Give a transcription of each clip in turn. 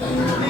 Thank you.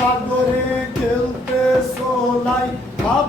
সাগরে খেলতে সোলাই ভাব